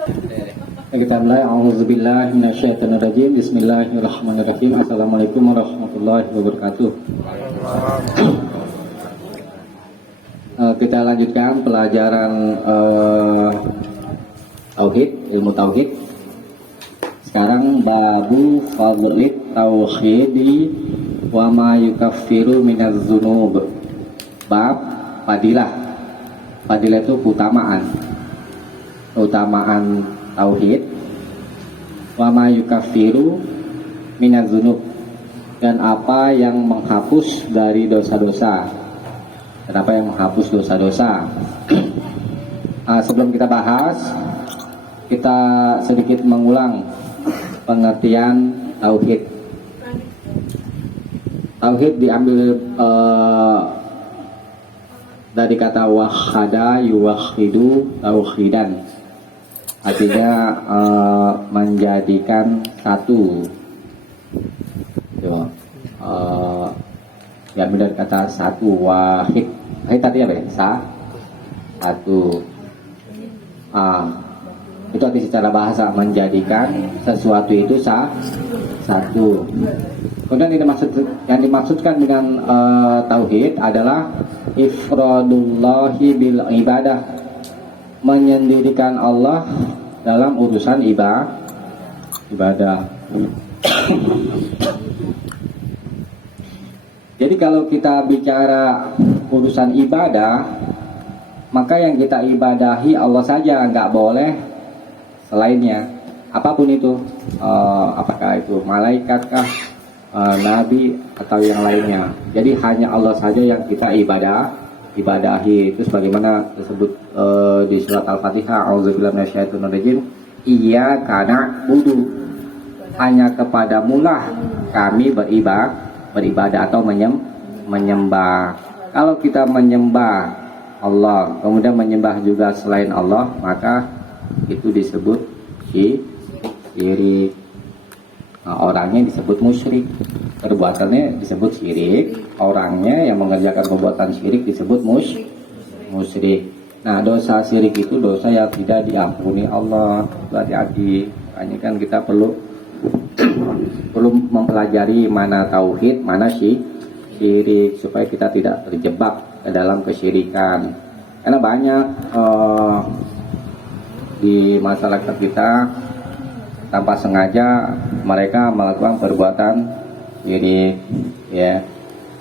Kita mulai. Auzubillahi minasyaitonirrajim. Bismillahirrahmanirrahim. Assalamualaikum warahmatullahi wabarakatuh. Kita lanjutkan pelajaran tauhid, ilmu tauhid. Sekarang babu fadlit tauhidi wa ma yukaffiru minaz dzunub. Bab fadilah. Fadilah itu keutamaan tauhid, wa ma yukaffiru minaz dzunub, dan apa yang menghapus dari dosa-dosa. Dan apa yang menghapus dosa-dosa. Sebelum kita bahas, kita sedikit mengulang pengertian tauhid. Tauhid diambil dari kata wahada yuwahidu tauhidan, artinya menjadikan satu. Diambil dari kata satu, wahid. Wahid tadi apa ya? Satu. Itu arti secara bahasa, menjadikan sesuatu itu satu. Kemudian yang dimaksudkan dengan tauhid adalah ifradullahi bil ibadah, menyendirikan Allah dalam urusan ibadah. Jadi kalau kita bicara urusan ibadah, maka yang kita ibadahi Allah saja, nggak boleh selainnya. Apapun itu, apakah itu malaikatkah, nabi atau yang lainnya. Jadi hanya Allah saja yang kita ibadahi. Itu sebagaimana tersebut di surat Al-Fatihah, auzubillahi minasyaitonirrajim, iyyaka na'budu, hanya kepadamulah kami beribadah atau menyembah. Kalau kita menyembah Allah, kemudian menyembah juga selain Allah, maka itu disebut syirik. Orangnya disebut musyrik, perbuatannya disebut syirik, orangnya yang mengerjakan perbuatan syirik disebut musyrik. Nah, dosa syirik itu dosa yang tidak diampuni Allah. Hati-hati. Makanya kan kita perlu mempelajari mana tauhid, mana syirik, supaya kita tidak terjebak ke dalam kesyirikan. Karena banyak di masyarakat kita tanpa sengaja mereka melakukan perbuatan syirik, ya.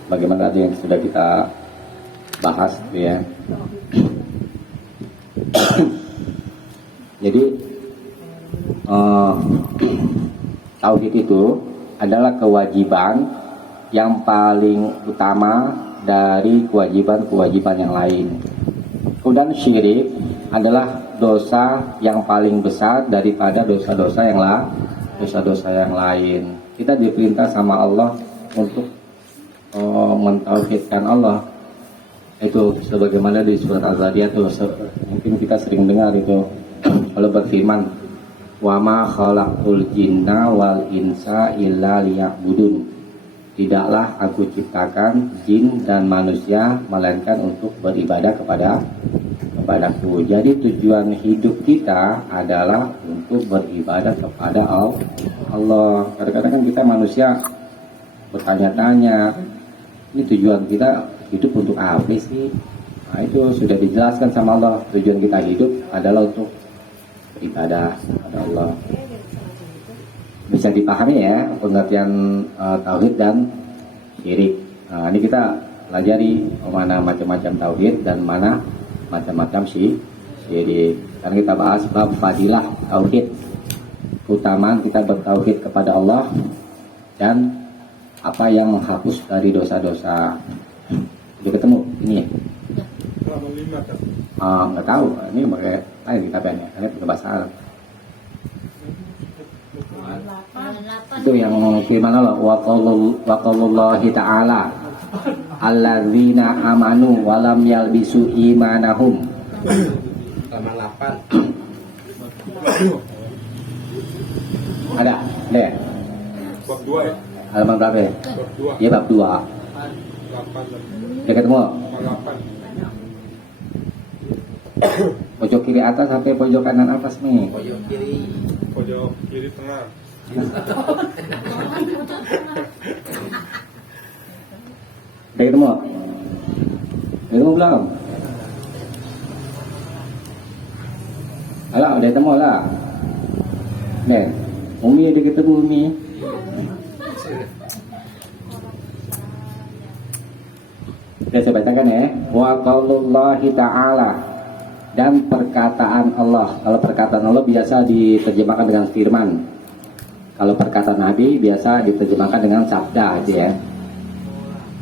Bagaimana tadi yang sudah kita bahas, ya. Jadi tauhid itu adalah kewajiban yang paling utama dari kewajiban-kewajiban yang lain. Kemudian syirik adalah dosa yang paling besar daripada dosa-dosa yang lain. Kita diperintah sama Allah untuk mentauhidkan Allah. Itu sebagaimana di surat Az-Zariyat, mungkin kita sering dengar itu. Allah berfirman, wa ma khalaqtul jinna wal insa illa liya'budun. Tidaklah aku ciptakan jin dan manusia melainkan untuk beribadah kepadaku. Jadi tujuan hidup kita adalah untuk beribadah kepada Allah. Kadang-kadang kan kita manusia bertanya-tanya, ini tujuan kita hidup untuk apa sih? Nah, itu sudah dijelaskan sama Allah. Tujuan kita hidup adalah untuk beribadah kepada Allah. Bisa dipahami ya pengertian tauhid dan syirik. Nah, ini kita pelajari mana macam-macam tauhid dan mana macam-macam syirik. Karena kita bahas bab fadilah tauhid, keutamaan kita bertauhid kepada Allah dan apa yang menghapus dari dosa-dosa. Udah ketemu ini ya? Nggak tahu, ini pakai kitabnya, ini pakai bahasa Arab. Itu yang gimana loh, waqalullahi ta'ala alladzina amanu walam yalbisu imanahum. Halaman 8. Ada ya? Bab 2 ya? Halaman berapa ya? Bab 2. Iya, bab 2. 8. Ya ketemu? 8. Pojok kiri atas sampai pojok kanan atas nih. Pojok kiri. Pojok kiri tengah. Udah ketemu? Udah ketemu belum? Alah, udah ketemu lah. Nih, Umi udah ketemu Umi. Udah saya bacakan ya. Wa qaulullahi ta'ala, dan perkataan Allah. Kalau perkataan Allah biasa diterjemahkan dengan firman. Kalau perkataan Nabi biasa diterjemahkan dengan sabda aja ya.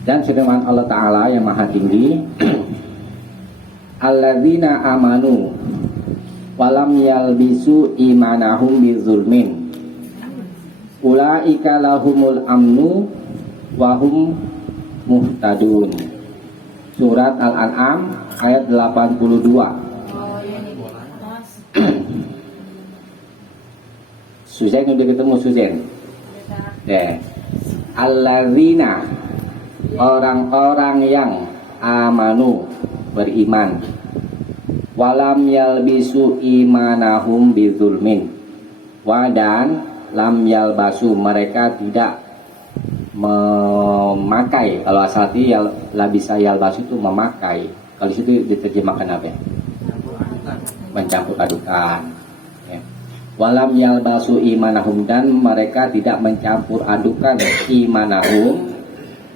Dan firman Allah Ta'ala yang maha tinggi, alladzina amanu walam yalbisu imanahum bizulmin ulaika lahumul amnu wahum muhtadun. Surat Al-An'am ayat 82. Suzen udah ketemu Suzen? Ya. Alladzina, orang-orang yang amanu, beriman, walam yalbisu imanahum bizulmin, wadan lam yalbasu, mereka tidak memakai. Kalau asal arti labisa yalbasu itu memakai. Kalau situ diterjemahkan apa ya? Mencampur adukan ya. Walam yalbasu imanahum, dan mereka tidak mencampur adukan imanahum,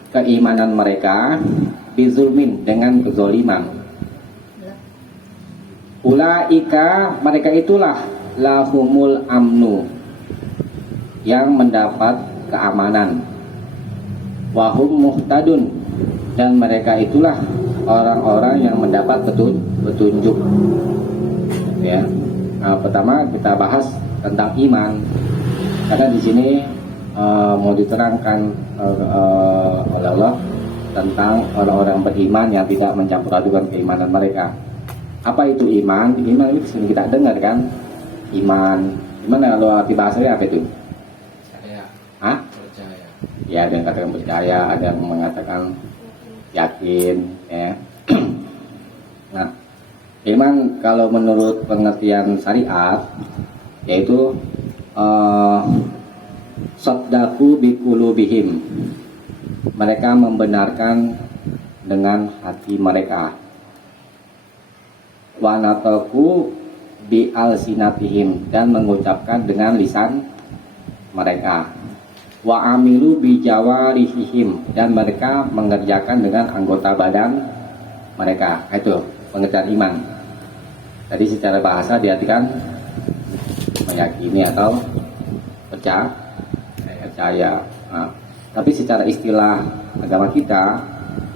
keimanan mereka, bizulmin, dengan kezoliman. Ulaika, mereka itulah lahumul amnu, yang mendapat keamanan, wahum muhtadun, dan mereka itulah orang-orang yang mendapat petunjuk ya. Nah, pertama kita bahas tentang iman, karena di sini mau diterangkan oleh Allah tentang orang-orang beriman yang tidak mencampur adukan keimanan mereka. Apa itu iman? Iman itu sering kita dengar kan? Iman. Gimana kalau arti bahasanya apa itu? Percaya. Hah? Percaya. Ya, ada yang katakan percaya, ada yang mengatakan yakin ya. Nah, iman kalau menurut pengertian syariat yaitu saddaku biqulubihim, mereka membenarkan dengan hati mereka, wa nataku bi alsinatihim, dan mengucapkan dengan lisan mereka, wa amilu bi jawarihim, dan mereka mengerjakan dengan anggota badan mereka. Itu pengertian iman. Tadi secara bahasa diartikan meyakini atau percaya. Nah, tapi secara istilah agama kita,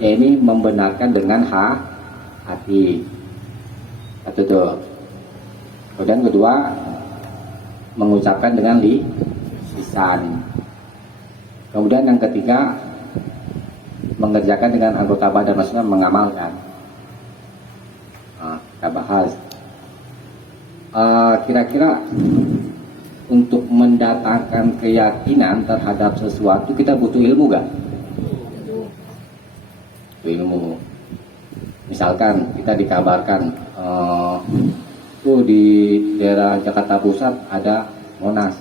ya ini membenarkan dengan hati. Itu tuh. Kemudian kedua, mengucapkan dengan lisan. Kemudian yang ketiga, mengerjakan dengan anggota badan, maksudnya mengamalkan. Nah, kita bahas. Kira-kira untuk mendatangkan keyakinan terhadap sesuatu kita butuh ilmu gak? Butuh ilmu. Misalkan kita dikabarkan di daerah Jakarta Pusat ada Monas.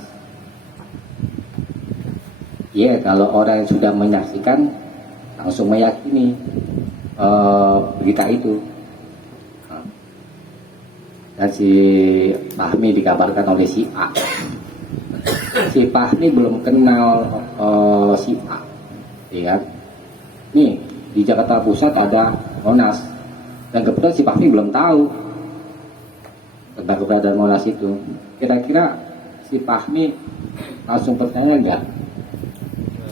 Iya, kalau orang yang sudah menyaksikan langsung meyakini berita itu. Dan si Fahmi dikabarkan oleh si A. Si Fahmi belum kenal si A, ya. Nih di Jakarta Pusat ada Monas, dan kebetulan si Fahmi belum tahu tentang keberadaan Monas itu. Kira-kira si Fahmi langsung percaya enggak?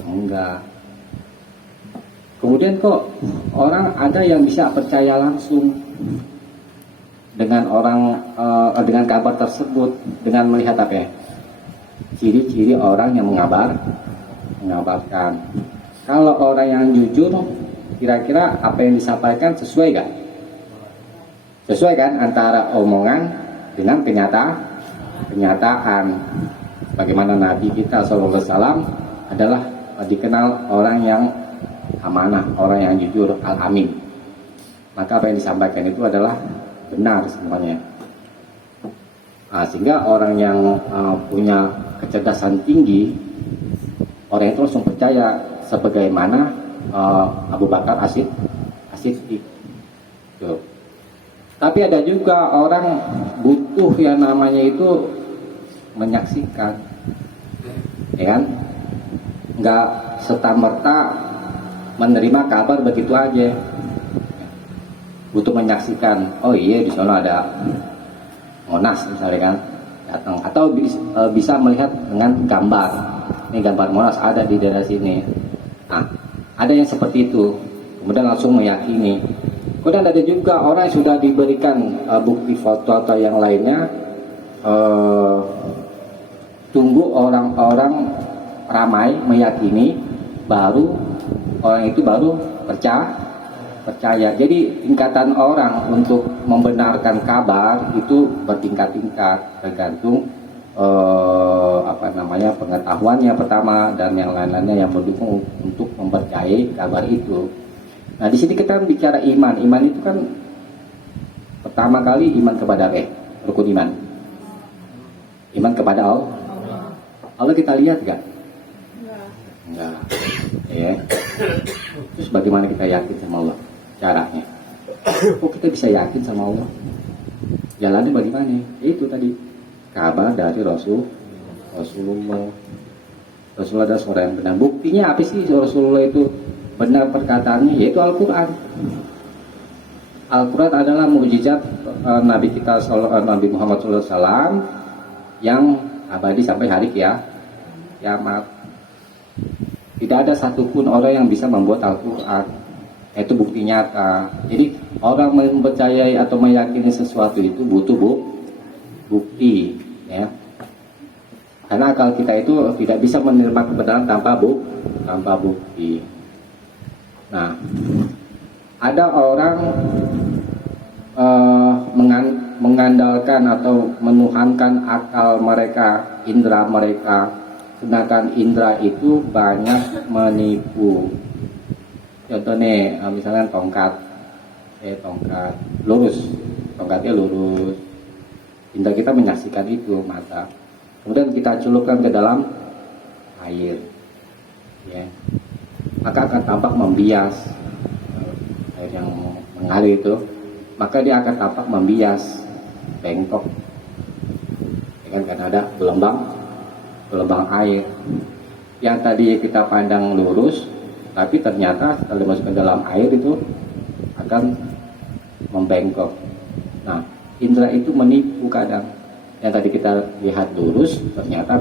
Enggak. Kemudian kok orang ada yang bisa percaya langsung dengan dengan kabar tersebut, dengan melihat apa ya? Ciri-ciri orang yang mengabarkan. Kalau orang yang jujur, kira-kira apa yang disampaikan sesuai gak? Sesuai kan antara omongan dengan kenyataan. Bagaimana Nabi kita SAW adalah dikenal orang yang amanah, orang yang jujur, al-amin. Maka apa yang disampaikan itu adalah benar semuanya. Nah, sehingga orang yang punya kecerdasan tinggi, orang itu langsung percaya sebagaimana Abu Bakar As-Siddiq. Tuh. Tapi ada juga orang butuh yang namanya itu menyaksikan, ya kan? Nggak serta-merta menerima kabar begitu aja. Butuh menyaksikan, oh iya di sana ada Monas misalnya kan, datang, atau bisa melihat dengan gambar. Ini gambar Monas ada di daerah sini. Nah, ada yang seperti itu, kemudian langsung meyakini. Kemudian ada juga orang yang sudah diberikan bukti foto atau yang lainnya, tunggu orang-orang ramai meyakini, baru orang itu baru percaya. Jadi tingkatan orang untuk membenarkan kabar itu bertingkat-tingkat, tergantung pengetahuannya pertama dan yang lain-lainnya yang mendukung untuk mempercayai kabar itu. Nah, di sini kita bicara iman. Iman itu kan pertama kali iman kepada rukun iman. Iman kepada Allah. Allah kita lihat gak? Enggak. Ya. Terus bagaimana kita yakin sama Allah? Caranya. Kok kita bisa yakin sama Allah? Jalannya bagaimana? Itu tadi kabar dari Rasulullah. Rasulullah adalah seorang yang benar. Buktinya apa sih Rasulullah itu benar perkataannya? Yaitu Al-Quran. Al-Quran adalah mukjizat Nabi kita Nabi Muhammad SAW yang abadi sampai hari kiamat. Tidak ada satupun orang yang bisa membuat Al-Quran. Itu bukti nyata. Jadi orang mempercayai atau meyakini sesuatu itu butuh bukti, ya. Karena akal kita itu tidak bisa menerima kebenaran tanpa bukti. Nah, ada orang mengandalkan atau menuhankan akal mereka, indera mereka, sedangkan indera itu banyak menipu. Contohnya misalnya tongkat lurus, tongkatnya lurus, indera kita menyaksikan itu mata, kemudian kita celupkan ke dalam air, ya, maka akan tampak membias. Air yang mengalir itu, maka dia akan tampak membias, bengkok, ya kan, karena ada gelombang air yang tadi kita pandang lurus, tapi ternyata kalau dimasukkan dalam air itu akan membengkok. Nah, indera itu menipu kadang. Yang tadi kita lihat lurus, ternyata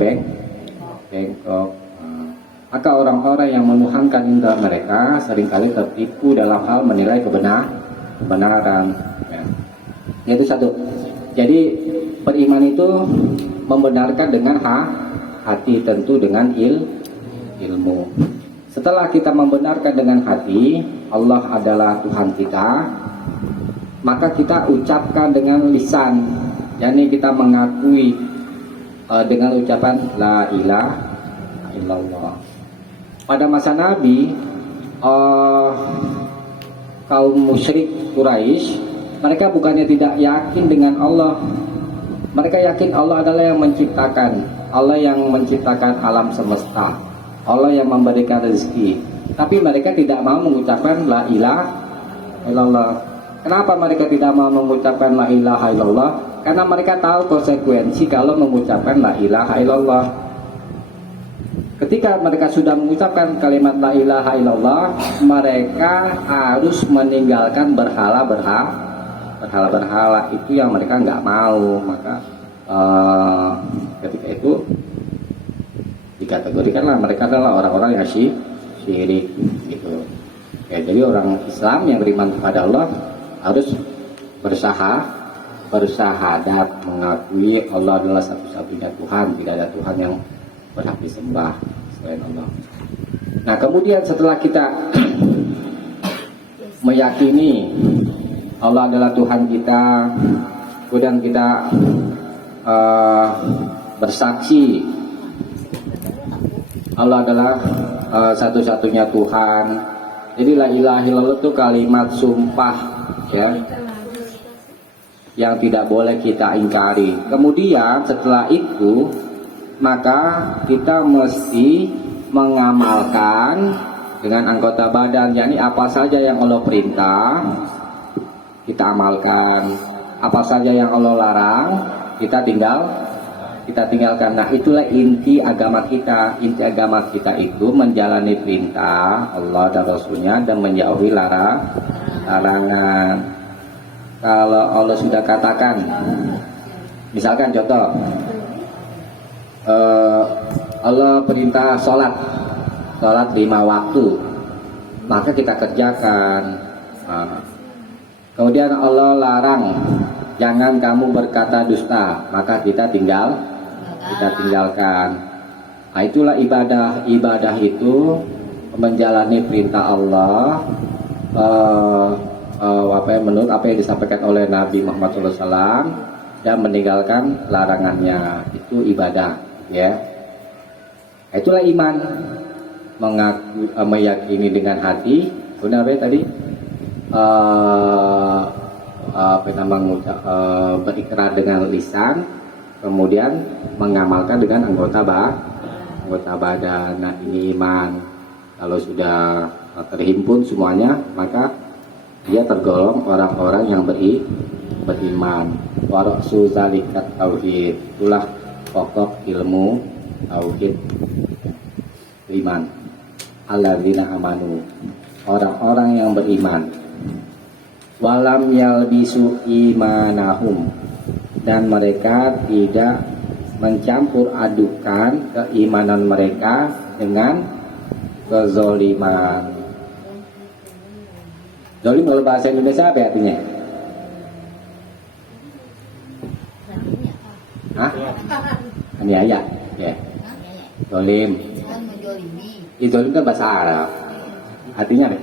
bengkok. Nah, maka orang-orang yang menuhankan indera mereka seringkali tertipu dalam hal menilai kebenaran. Ya. Itu satu. Jadi beriman itu membenarkan dengan hati, tentu dengan ilmu. Setelah kita membenarkan dengan hati Allah adalah Tuhan kita, maka kita ucapkan dengan lisan, yakni kita mengakui dengan ucapan la ilaha illallah. Pada masa Nabi, kaum musyrik Quraisy, mereka bukannya tidak yakin dengan Allah, mereka yakin Allah adalah yang menciptakan, Allah yang menciptakan alam semesta, Allah yang memberikan rezeki. Tapi mereka tidak mau mengucapkan la ilaha illallah. Kenapa mereka tidak mau mengucapkan la ilaha illallah? Karena mereka tahu konsekuensi kalau mengucapkan la ilaha illallah. Ketika mereka sudah mengucapkan kalimat la ilaha illallah, mereka harus meninggalkan berhala itu yang mereka nggak mau. Maka ketika itu dikategorikanlah mereka adalah orang-orang yang syirik gitu. Ya, jadi orang Islam yang beriman kepada Allah harus bersahadat mengakui Allah adalah satu-satunya Tuhan, tidak ada Tuhan yang berhak disembah selain Allah. Nah, kemudian setelah kita meyakini Allah adalah Tuhan kita, kemudian kita bersaksi Allah adalah satu-satunya Tuhan. Jadi la ilaha illallah itu kalimat sumpah, ya. yang tidak boleh kita ingkari. Kemudian setelah itu maka kita mesti mengamalkan dengan anggota badan, yakni apa saja yang Allah perintah kita amalkan, apa saja yang Allah larang kita tinggalkan. Nah, itulah inti agama kita. Inti agama kita itu menjalani perintah Allah dan Rasulnya dan menjauhi larangan. Kalau Allah sudah katakan, misalkan contoh, Allah perintah sholat 5 waktu, maka kita kerjakan. Kemudian Allah larang, jangan kamu berkata dusta, maka kita tinggalkan. Nah, itulah ibadah itu menjalani perintah Allah. Menurut apa yang disampaikan oleh Nabi Muhammad SAW dan meninggalkan larangannya, itu ibadah, ya. Itulah iman, meyakini dengan hati, benar ya tadi, berikrar dengan lisan, kemudian mengamalkan dengan anggota badan. Nah, ini iman. Kalau sudah terhimpun semuanya, maka dia tergolong orang-orang yang beriman. Waroksu zalikat tauhid, itulah pokok ilmu tauhid iman. Alladzina amanu, orang-orang yang beriman. Walam yalbisu imanahum, dan mereka tidak mencampur adukan keimanan mereka dengan kezoliman. Zolim kalau bahasa Indonesia apa artinya? Hah? Aniaya, ya. Zolim. Itu kan bahasa Arab. Artinya deh.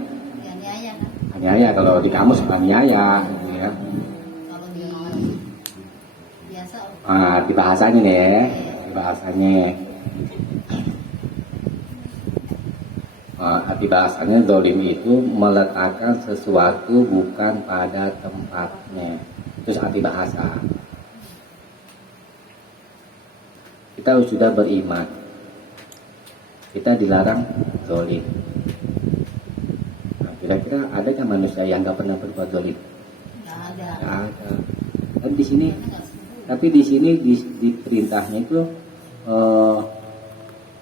Aniaya kalau di kamus aniaya, ya. Di bahasanya nih, ya. Di bahasanya. Arti bahasanya zolim itu meletakkan sesuatu bukan pada tempatnya. Itu arti bahasa. Kita sudah beriman, kita dilarang zolim. Nah, kira-kira adakah manusia yang nggak pernah berbuat zolim? Nggak ada. Dan di sini, tapi di sini di perintahnya itu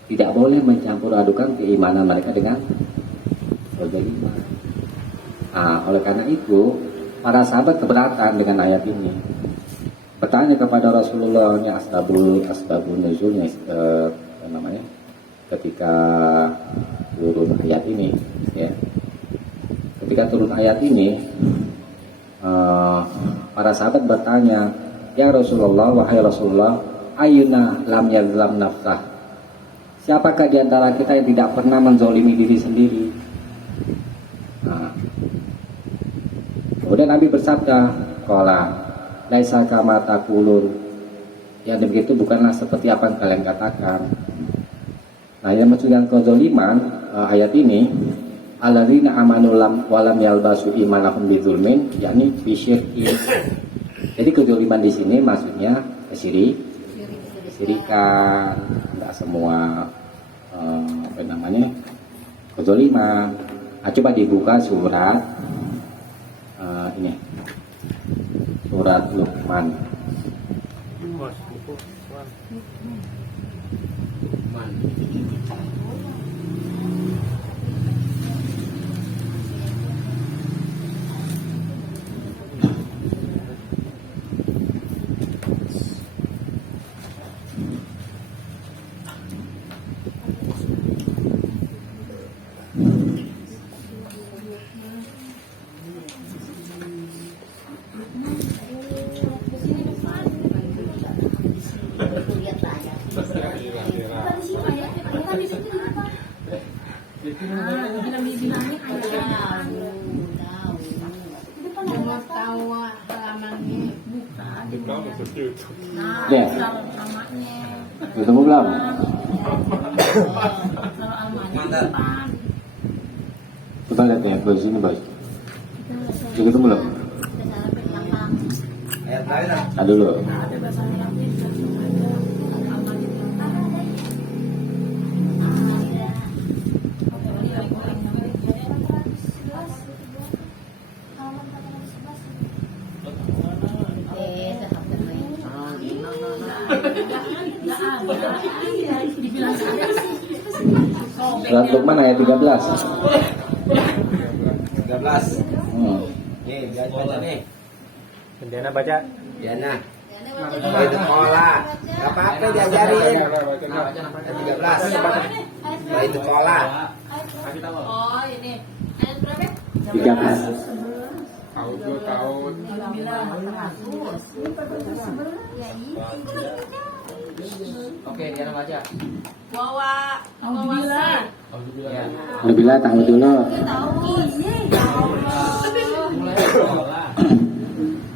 tidak boleh mencampur adukan keimanan mereka dengan kezaliman. Nah, oleh karena itu para sahabat keberatan dengan ayat ini. Bertanya kepada Rasulullah, ini asbabun nuzulnya namanya ketika turun ayat ini, ya. Ketika turun ayat ini, para sahabat bertanya, ya Rasulullah, wahai Rasulullah, ayuna lam yazlam nafsah. Siapakah di antara kita yang tidak pernah menzolimi diri sendiri? Nah, kemudian Nabi bersabda, qala laisa kama taqulun. Yang begitu bukanlah seperti apa yang kalian katakan. Nah, yang maksud dengan kezaliman ayat ini, alladzina amanu walam yalbasu imanahum bidzulmin, yakni bisyirki. Jadi kezaliman di sini maksudnya kesyirikan, enggak semua kezaliman. Nah, coba dibuka surat ini, surat Luqman. Ya, ketemu belum? Kita lihat ya, bos ini bos. Sudah ketemu belum? Ayat Nah dulu. Surat Luqman ayat 13. 13. Hmm. Nih, biar baca nih. Diana baca. Diana. Itu sekolah. Gak apa-apa diajarin. Ayat 13. Itu sekolah. Oh ini ayat berapa? 13. Tahu gue tahu. Oke, Diana baca. Wawa Alhamdulillah. Alhamdulillah tahu dulu.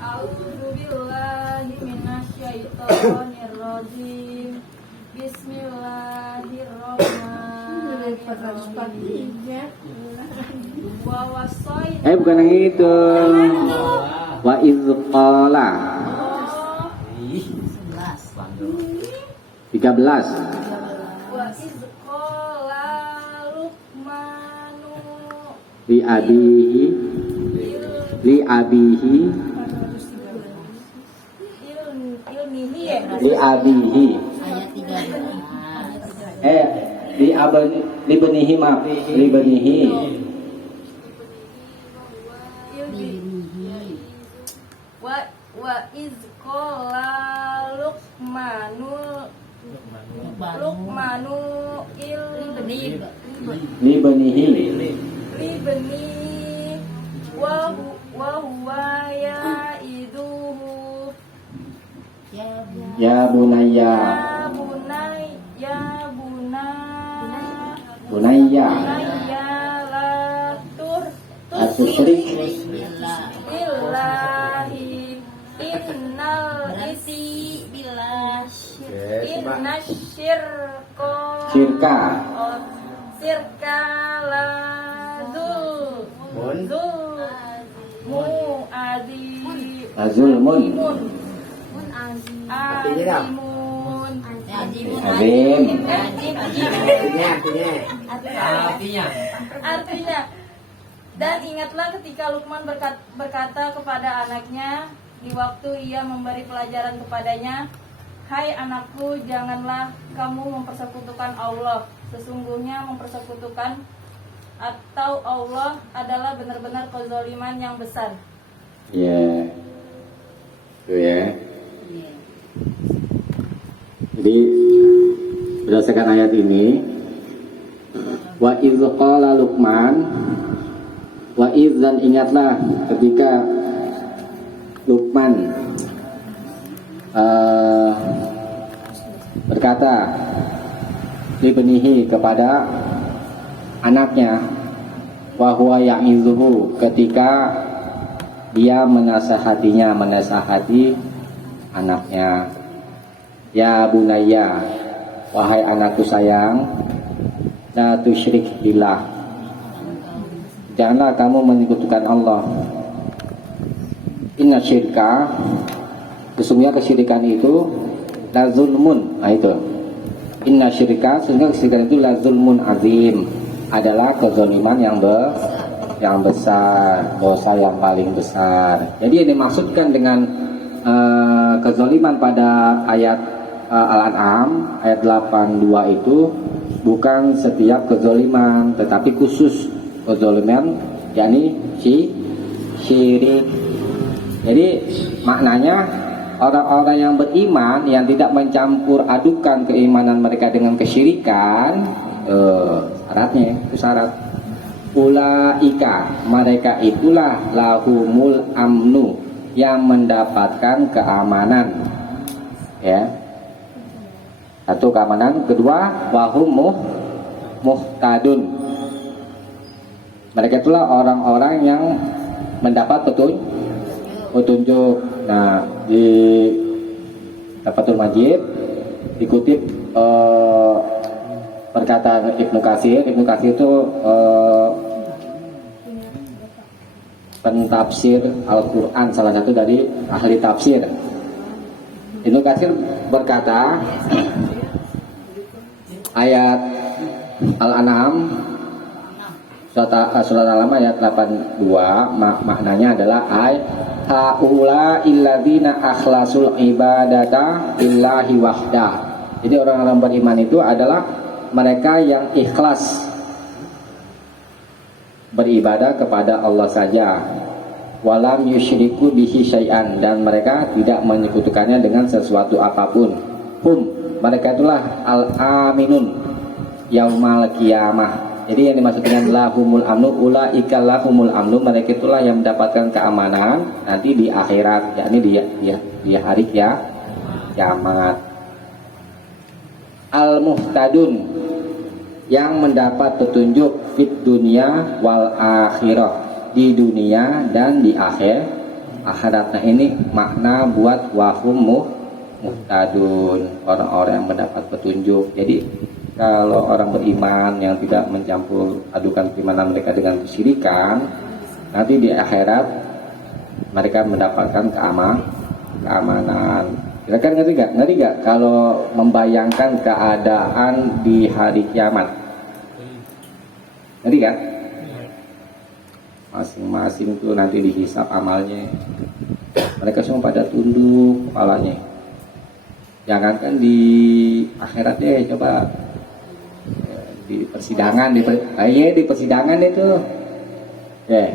A'udzubillahi minasyaitonirrajim. Bismillahirrahmanirrahim. Wa wasaina Bukan yang itu. Wa iz qala 13. wa iz qala Luqmanu Li abihi ilmihi ya. li abihi li benihi maaf li benihi Wa iz qala Luqmanu li benihi libni wa huwa ya'iduhu ya bunayya bunayya la atusyrik billahi inna syirka sirka la zulmun azim Artinya, dan ingatlah ketika Luqman berkata kepada anaknya di waktu ia memberi pelajaran kepadanya, hai anakku, janganlah kamu mempersekutukan Allah. Sesungguhnya mempersekutukan atau Allah adalah benar-benar kezaliman yang besar. ya itu ya. Jadi berdasarkan ayat ini, wa iz qala Luqman, wa iz, dan ingatlah ketika Luqman berkata libnihi kepada anaknya, wa huwa ya'izuhu, ketika dia menasihati anaknya, ya bunayya, wahai anakku sayang, la tusyrik billah, janganlah kamu menyekutukan Allah. Inna syirka, sesungguhnya kesyirikan itu la zulmun. Nah itu, inna syirka, sesungguhnya kesyirikan itu la zulmun azim, adalah kezaliman yang besar, dosa yang paling besar. Jadi yang dimaksudkan dengan kezaliman pada ayat Al-An'am ayat 82 itu bukan setiap kezaliman, tetapi khusus kezaliman, yakni syirik. Jadi maknanya orang-orang yang beriman yang tidak mencampur adukan keimanan mereka dengan kesyirikan, syaratnya itu syarat. Ulaika, mereka itulah lahumul amnu, yang mendapatkan keamanan. Ya. Satu, keamanan. Kedua, wahum muhtadun, mereka itulah orang-orang yang mendapat petunjuk. Nah, di Fathul Majid dikutip perkataan Ibnu Katsir. Ibnu Katsir itu pentafsir Al-Quran, salah satu dari ahli tafsir. Ibnu Katsir berkata, ayat Al-An'am surat Al-An'am ayat 82 maknanya adalah haula illadzina akhlasul ibadata lillahi wahda. Jadi orang-orang beriman itu adalah mereka yang ikhlas beribadah kepada Allah saja, walam yusyriku bihi syai'an, dan mereka tidak menyekutukannya dengan sesuatu apapun. Mereka itulah al-aminun yaumal qiyamah. Jadi yang dimaksud dengan lahumul amnu, ulaika lahumul amnu, mereka itulah yang mendapatkan keamanan nanti di akhirat, yakni di hari kiamat. Al-muhtadun, yang mendapat petunjuk fit dunia wal akhirah, di dunia dan di akhirat. Nah ini makna buat wahum muhtadun, orang-orang yang mendapat petunjuk. Jadi kalau orang beriman yang tidak mencampur adukan keimanan mereka dengan kesyirikan, nanti di akhirat mereka mendapatkan keamanan. Kira-kira ngerti gak kalau membayangkan keadaan di hari kiamat? Ngerti gak? Masing-masing tuh nanti dihisap amalnya. Mereka semua pada tunduk kepalanya. Jangankan di akhirat deh, coba di persidangan, di persidangan itu. Ya,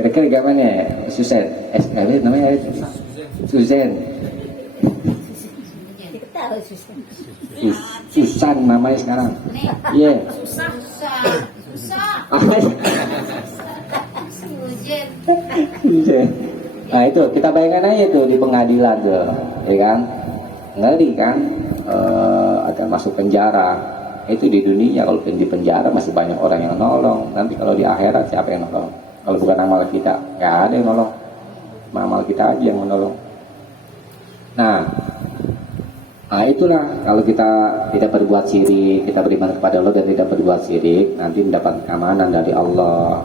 kira-kira gimana? Susan, namanya Susan. Susan namanya sekarang. Iya. Nah itu kita bayangkan aja tuh di pengadilan tuh, ya kan? Ngeri kan? Akan masuk penjara. Itu di dunia, kalau di penjara masih banyak orang yang nolong. Nanti kalau di akhirat siapa yang nolong? Kalau bukan amal kita, nggak ada yang nolong. Amal kita aja yang menolong. Nah itulah kalau kita tidak berbuat syirik, kita beriman kepada Allah dan tidak berbuat syirik, nanti mendapat keamanan dari Allah.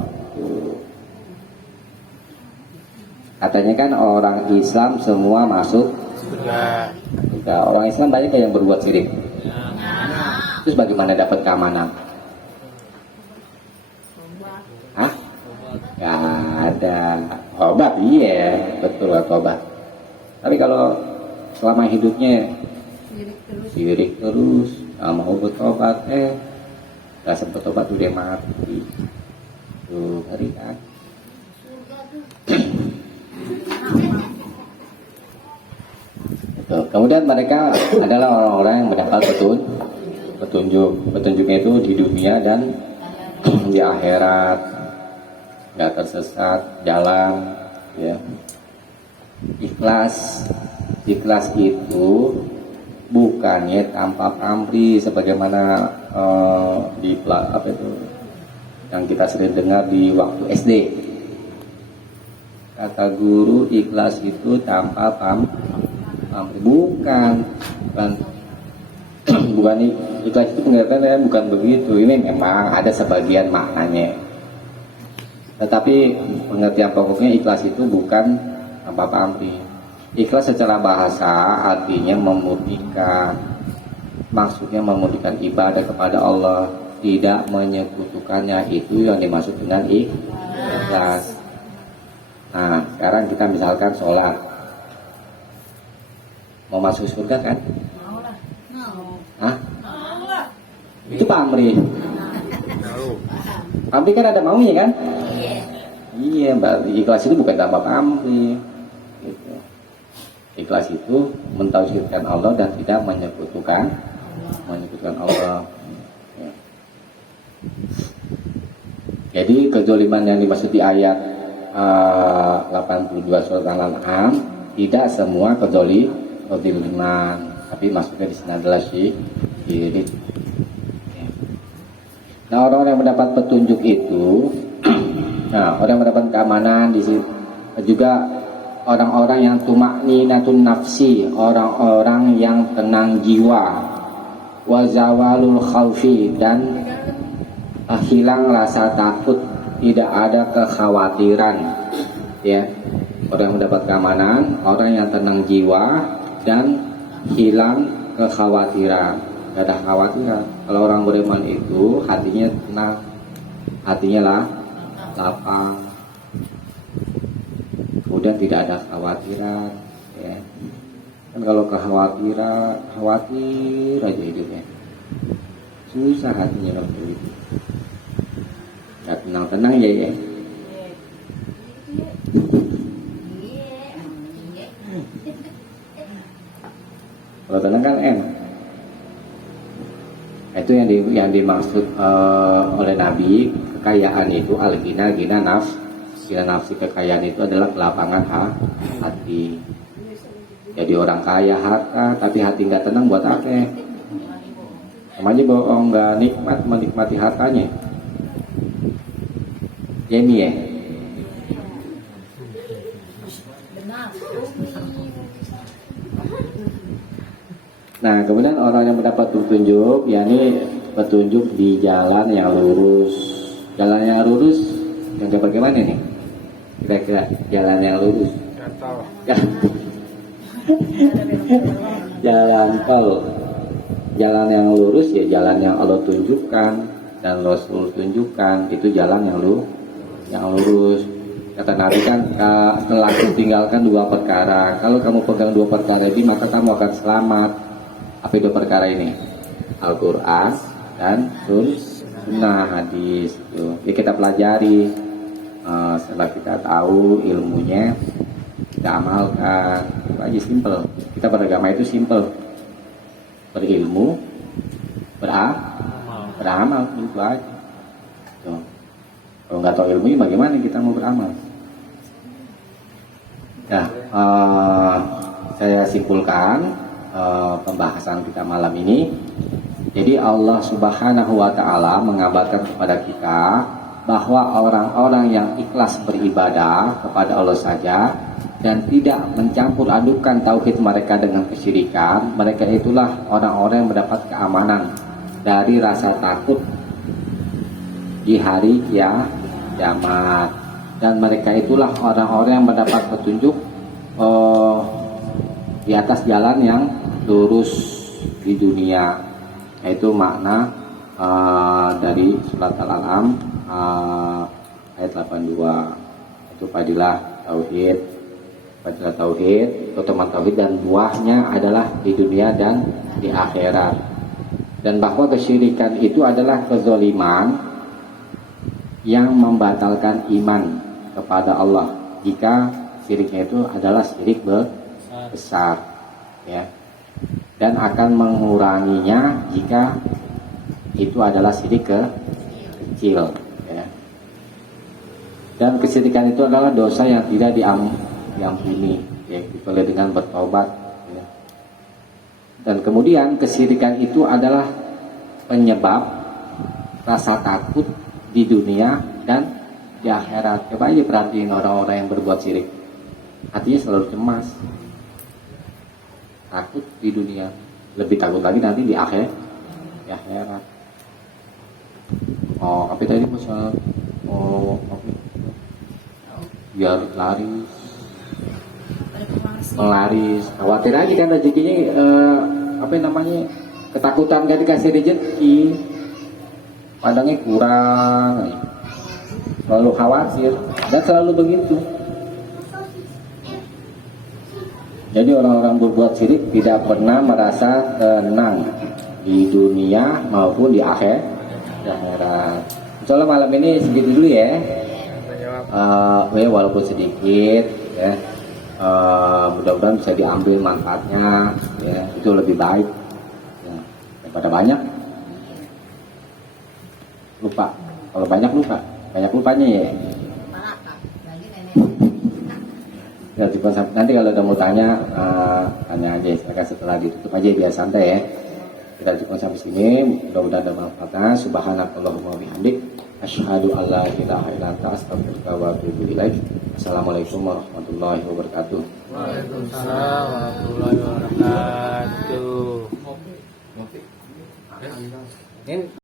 Katanya kan orang Islam semua masuk surga. Orang Islam banyak yang berbuat syirik. Terus bagaimana dapat keamanan? Hah? Gak ada. Obat, iya, betul lah obat. Tapi kalau selama hidupnya syirik terus, nggak mau bertobat, nggak sempet tobat udah mati. Tuh, ngeri kan? Kemudian mereka adalah orang-orang yang mendapat petunjuk. Petunjuknya itu di dunia dan di akhirat, nggak tersesat jalan, ya. Ikhlas itu bukannya tanpa pamrih sebagaimana yang kita sering dengar di waktu SD. Kata guru, ikhlas itu tanpa pamrih. Bukan ikhlas itu pengertiannya bukan begitu. Ini memang ada sebagian maknanya, tetapi pengertian pokoknya ikhlas itu bukan tanpa pamrih. Ikhlas secara bahasa artinya memurnikan, maksudnya memurnikan ibadah kepada Allah, tidak menyekutukannya, itu yang dimaksud dengan ikhlas. Nah, sekarang kita misalkan sholat, mau masuk surga kan? Hah? Itu pamrih. Pamrih kan ada maunya kan? Iya, berarti ikhlas itu bukan tanpa pamrih. Gitu. Ikhlas itu mentauhidkan Allah dan tidak menyekutukan Allah. Ya. Jadi kezaliman yang dimaksud di ayat 82 surat Al-An'am tidak semua kezaliman, tapi maksudnya di sini adalah syirik. Nah, orang yang mendapat petunjuk itu, nah orang yang mendapat keamanan di situ juga orang-orang yang tumakninatun nafsi, orang-orang yang tenang jiwa, wazawalul khaufi, dan hilang rasa takut, tidak ada kekhawatiran, ya. Orang yang mendapat keamanan, orang yang tenang jiwa, dan hilang kekhawatiran. Gak ada khawatiran. Kalau orang beriman itu hatinya tenang, hatinya lah lapang, kemudian tidak ada khawatiran, ya. Kan kalau kekhawatiran, khawatir aja hidupnya, susah hatinya waktu itu. Gak tenang-tenang ya. Kalau tenang kan enak. Itu yang dimaksud oleh Nabi, kekayaan itu al-ghina, ghina nafs. Ghina nafsi, kekayaan itu adalah kelapangan hati. Jadi orang kaya harta tapi hati nggak tenang buat apa? Namanya bohong, nggak menikmati hartanya. Ini ya. Nah, kemudian orang yang mendapat petunjuk, yakni petunjuk di jalan yang lurus. Jalan yang lurus, yang bagaimana nih? Kira-kira jalan yang lurus. Nggak tahu. Jalan tol. Jalan yang lurus ya jalan yang Allah tunjukkan dan Rasul tunjukkan, itu jalan yang lurus. Kata Nabi kan, setelah aku tinggalkan dua perkara, kalau kamu pegang dua perkara ini maka kamu akan selamat. Apa itu perkara ini? Al-Quran dan Sunnah, hadis itu. Ya kita pelajari, setelah kita tahu ilmunya, kita amalkan. Itu aja, simple. Kita beragama itu simple. Berilmu, beramal, itu aja. Tuh. Kalau nggak tahu ilmu, bagaimana kita mau beramal? Nah, saya simpulkan pembahasan kita malam ini. Jadi Allah Subhanahu wa Ta'ala mengabarkan kepada kita bahwa orang-orang yang ikhlas beribadah kepada Allah saja dan tidak mencampur adukan tauhid mereka dengan kesyirikan, mereka itulah orang-orang yang mendapat keamanan dari rasa takut di hari kiamat, dan mereka itulah orang-orang yang mendapat petunjuk di atas jalan yang lurus di dunia. Itu makna dari surat Al-An'am ayat 82. Itu fadilah tauhid, teman tauhid, dan buahnya adalah di dunia dan di akhirat. Dan bahwa kesyirikan itu adalah kezaliman yang membatalkan iman kepada Allah jika syiriknya itu adalah syirik besar, ya, dan akan menguranginya jika itu adalah syirik kecil, ya. Dan kesyirikan itu adalah dosa yang tidak diampuni, ya, kecuali dengan bertobat, ya. Dan kemudian kesyirikan itu adalah penyebab rasa takut di dunia dan di akhirat. Coba aja perhatiin orang-orang yang berbuat syirik, hatinya selalu cemas, takut di dunia, lebih takut lagi nanti di akhirat. Apa tadi masalah biar melaris, khawatir aja kan rezekinya, ketakutan gak dikasih rezeki, padangnya kurang, selalu khawatir dan selalu begitu. Jadi orang-orang berbuat syirik tidak pernah merasa tenang di dunia maupun di akhirat. Insyaallah malam ini segitu dulu ya. Walaupun sedikit, ya. Mudah-mudahan bisa diambil manfaatnya, ya. Itu lebih baik, ya, daripada banyak lupa. Kalau banyak lupanya ya. Ya, nanti kalau ada mau tanya aja, silakan setelah ditutup aja biar santai ya. Kita cukup sampai sini, mudah-mudahan ada manfaatnya. Subhanakallahumma wabihamdik, asyhadu an la ilaha illa anta, astaghfiruka wa atubu ilaik. Assalamualaikum warahmatullahi wabarakatuh. Waalaikumsalam warahmatullahi wabarakatuh.